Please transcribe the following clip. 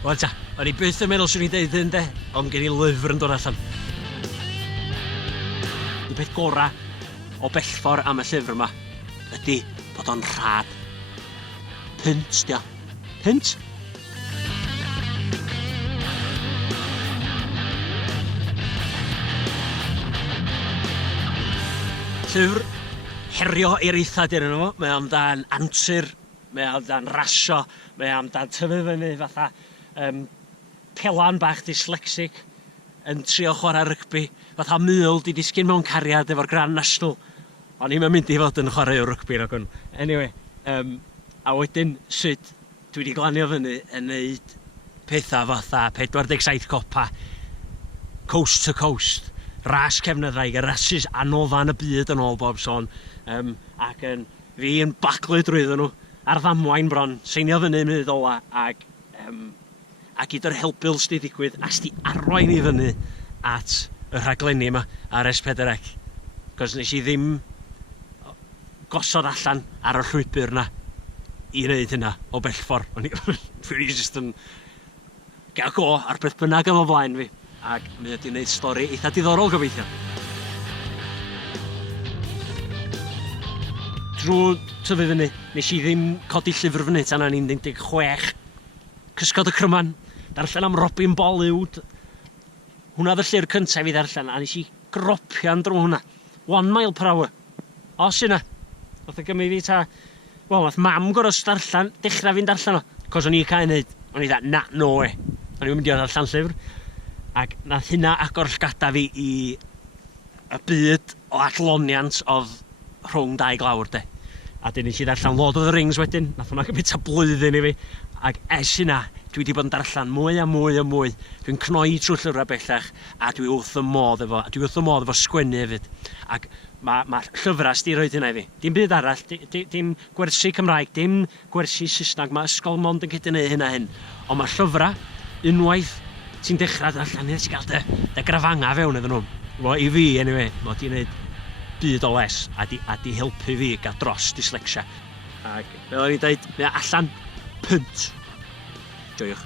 Wel ta, o'n i byth yn meddwl swn i'n deud hyn de, ond gen i lyfr yn dod allan. Y peth gora o bellfor am y llyfr yma ydy bod o'n rhad. Punt, dio. Punt. Llyfr herio i'r eithaf dyn nhw. Mae amdan antur, mae amdan rasio, mae amdan tyfu fyny fatha pelan bach dyslexic yn trio chwarae rygbi. Fatha mul di disgyn mewn cariad efo'r Grand National. O'n i'm yn mynd i fod yn chwarae o rygbi rag hwn. Anyway, a wedyn sut dwi wedi glanio fyny yn neud pethau fatha 47 copa, coast to coast, ras cefnyddraig, y rasis anofan y byd yn ôl bob sôn, ac yn fi yn baglu drwyddyn nhw ar ddamwain bron, seinio fyny munud ola, ac gyda'r helpils di ddigwydd, a sti arwain i fyny at y rhaglenni yma ar S4C. Cos nes i ddim gosod allan ar y llwybr na i wneud hynna o bellfor. Dwi'n just yn gael go ar beth bynnag am o blaen fi. Ac mi wedi wneud stori eitha diddorol gobeithio. Drwy tyfu fyny, nes i ddim codi llyfr fyny tan o'n 16. Cysgod y Cryman, darllen am Robin Bollywood. Hwna oedd y llyfr cyntaf i ddarllen, a nes i gropian drwy hwnna. 1 mile per hour. Os yna. Oedd y gymryd fi ta... Wel, nath mam goros darllen, dechrau fi'n darllen o. Cos o'n i cael ei wneud. O'n i dda, na, no way. O'n i'n mynd i darllen llyfr. Ac nath hynna agor llgada fi i y byd o adloniant oedd rhwng 2 glawr de. A dyn nes i ddarllen Lord of the Rings wedyn, nath hwnna gymryd ta blwyddyn i fi. Ac hynna, dwi wedi bod yn darllen mwy a mwy a mwy. Dwi'n cnoi trwy llyfrau bellach, a dwi wrth y modd efo sgwennu hefyd. Ac mae llyfrau sti roed hynna i fi. Dim byd arall, dim gwersi Cymraeg, dim gwersi Saesneg. Mae ysgol mond yn gyda neud hynna hyn. Ond mae llyfrau, unwaith ti'n dechrau darllen, ti'n cael dy grafanga fewn iddyn nhw. Wel, i fi, anyway, mae di wneud byd o les, a di helpu fi gael dros dyslexia. Ac fel o'n i'n dweud, mae allan punt. Joiwch.